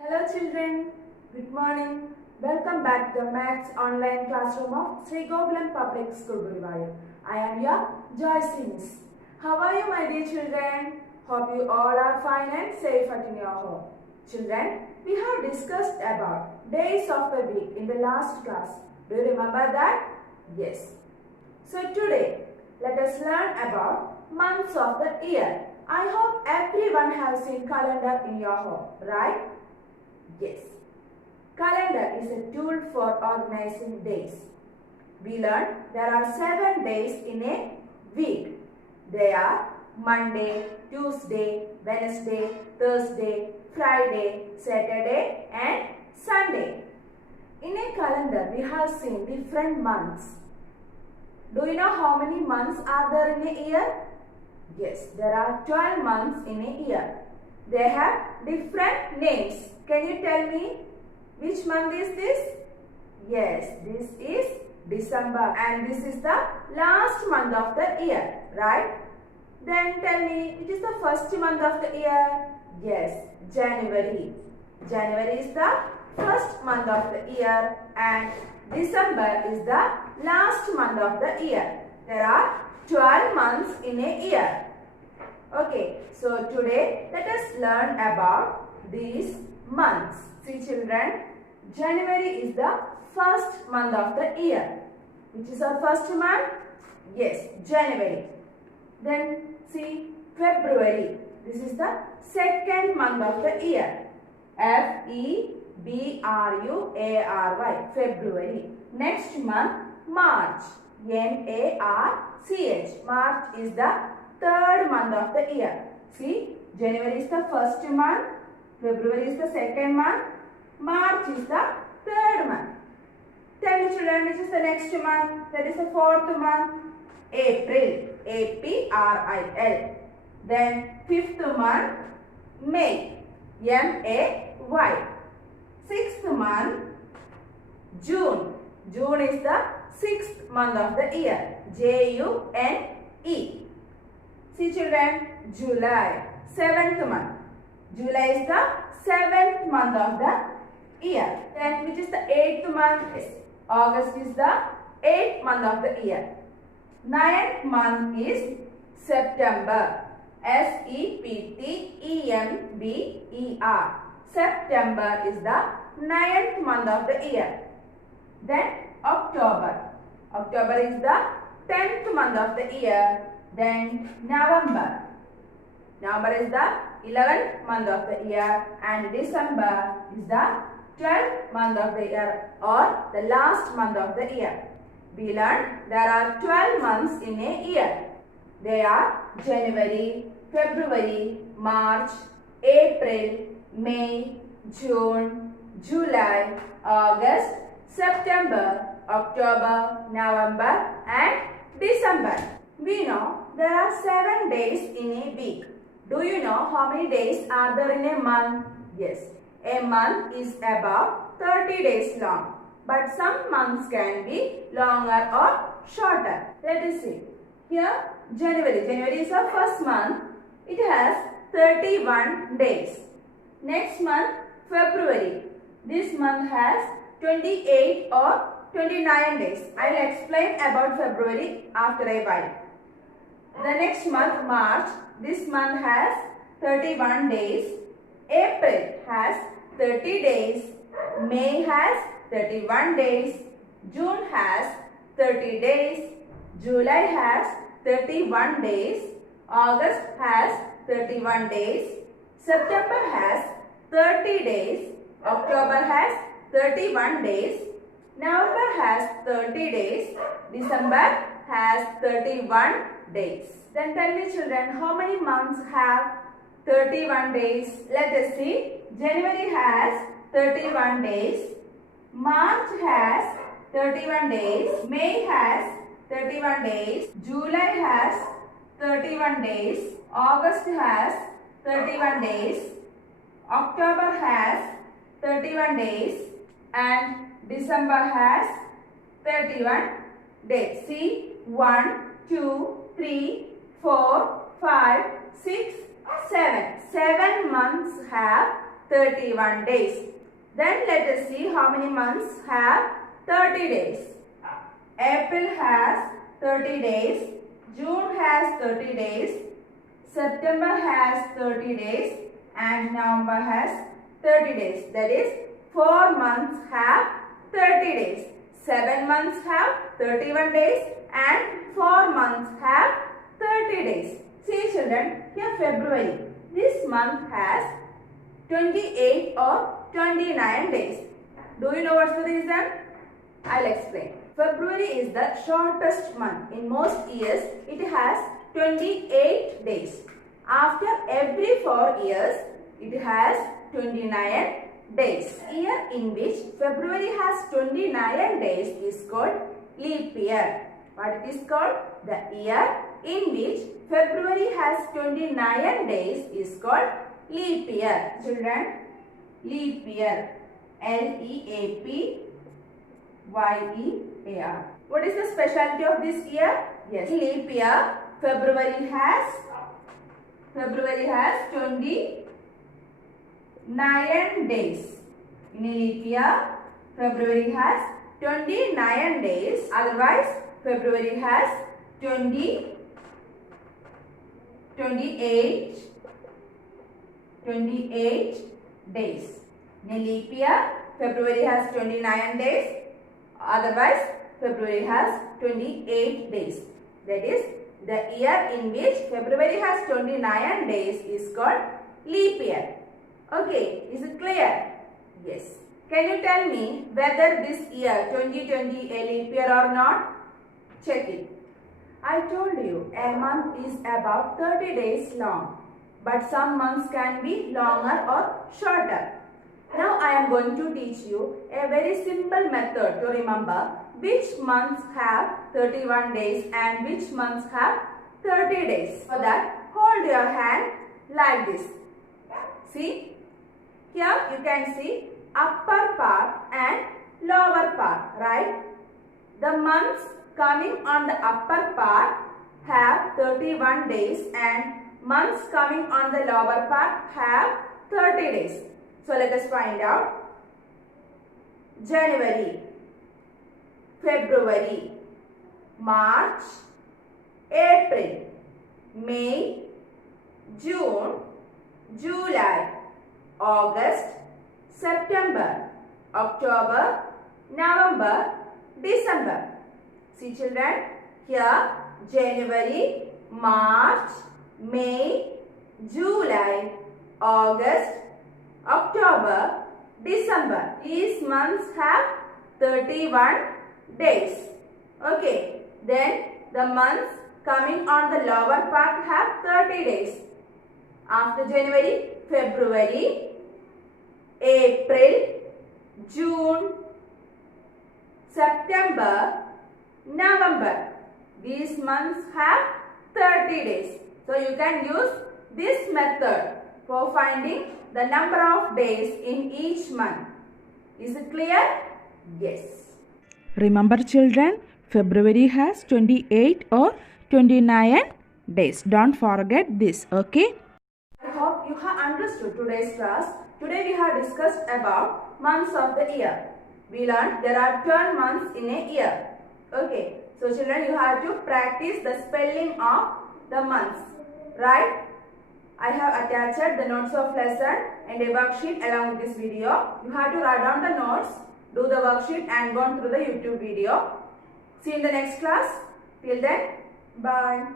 Hello children, good morning. Welcome back to the Maths online classroom of Sri Gokulam Public School, Guruvayur. I am your Joyce Miss. How are you my dear children? Hope you all are fine and safe at your home. Children, we have discussed about days of the week in the last class. Do you remember that? Yes. So today, let us learn about months of the year. I hope everyone has seen calendar in your home, right? Yes. Calendar is a tool for organizing days. We learned there are 7 days in a week. They are Monday, Tuesday, Wednesday, Thursday, Friday, Saturday and Sunday. In a calendar we have seen different months. Do you know how many months are there in a year? Yes, there are 12 months in a year. They have different names. Can you tell me which month is this? Yes, this is December and this is the last month of the year, right? Then tell me, which is the first month of the year? Yes, January. January is the first month of the year and December is the last month of the year. There are 12 months in a year. Okay, so today let us learn about these months. See children, January is the first month of the year. Which is our first month? Yes, January. Then see February. This is the second month of the year. February, February. Next month, March. March. March is the third month of the year. See, January is the first month, February is the second month, March is the third month. Tell me children, which is the next month? That is the fourth month, April. April. Then fifth month, May. May. Sixth month, June. June is the sixth month of the year. June. See children, July, seventh month. July is the seventh month of the year. Then which is the eighth month? Yes. August is the eighth month of the year. Ninth month is September. September. September is the ninth month of the year. Then October. October is the 10th month of the year. Then November. November is the 11th month of the year and December is the 12th month of the year or the last month of the year. We learned there are 12 months in a year. They are January, February, March, April, May, June, July, August, September, October, November and December. We know there are 7 days in a week. Do you know how many days are there in a month? Yes, a month is about 30 days long. But some months can be longer or shorter. Let us see. Here, January. January is our first month. It has 31 days. Next month, February. This month has 28 or 29 days. I will explain about February after a while. The next month, March. This month has 31 days. April has 30 days. May has 31 days. June has 30 days. July has 31 days. August has 31 days. September has 30 days. October has 31 days. November has 30 days. December has 31 days. Then tell me children, how many months have 31 days? Let us see. January has 31 days. March has 31 days. May has 31 days. July has 31 days. August has 31 days. October has 31 days. And December has 31 days. See, 1, 2, 3, 4, 5, 6, 7. 7 months have 31 days. Then let us see how many months have 30 days. April has 30 days, June has 30 days, September has 30 days and November has 30 days. That is 4 months have 30 days. 7 months have 31 days and 4 months have 30 days. See children, here February. This month has 28 or 29 days. Do you know what's the reason? I'll explain. February is the shortest month. In most years, it has 28 days. After every 4 years, it has 29 days. Year in which February has 29 days is called leap year. What it is called? The year in which February has 29 days is called leap year. Children, leap year. L-E-A-P-Y-E-A-R. What is the specialty of this year? Yes, leap year. February has 29 days. In a leap year, February has 29 days. Otherwise, February has 28 days. In a leap year, February has 29 days. Otherwise, February has 28 days. That is, the year in which February has 29 days is called leap year. Okay, is it clear? Yes. Can you tell me whether this year 2020 a leap year or not? Check it. I told you a month is about 30 days long, but some months can be longer or shorter. Now I am going to teach you a very simple method to remember which months have 31 days and which months have 30 days. For that, hold your hand like this. See, here you can see upper part and lower part, right? The months coming on the upper part have 31 days and months coming on the lower part have 30 days. So let us find out. January, February, March, April, May, June, July, August, September, October, November, December. See children, here January, March, May, July, August, October, December. These months have 31 days. Okay. Then the months coming on the lower part have 30 days. After January, February, April, June, September, November. These months have 30 days. So you can use this method for finding the number of days in each month. Is it clear? Yes. Remember children, February has 28 or 29 days. Don't forget this, okay? I hope you have understood today's class. Today we have discussed about months of the year. We learned there are 12 months in a year. Okay. So children, you have to practice the spelling of the months. Right? I have attached the notes of lesson and a worksheet along with this video. You have to write down the notes, do the worksheet and go on through the YouTube video. See you in the next class. Till then, bye.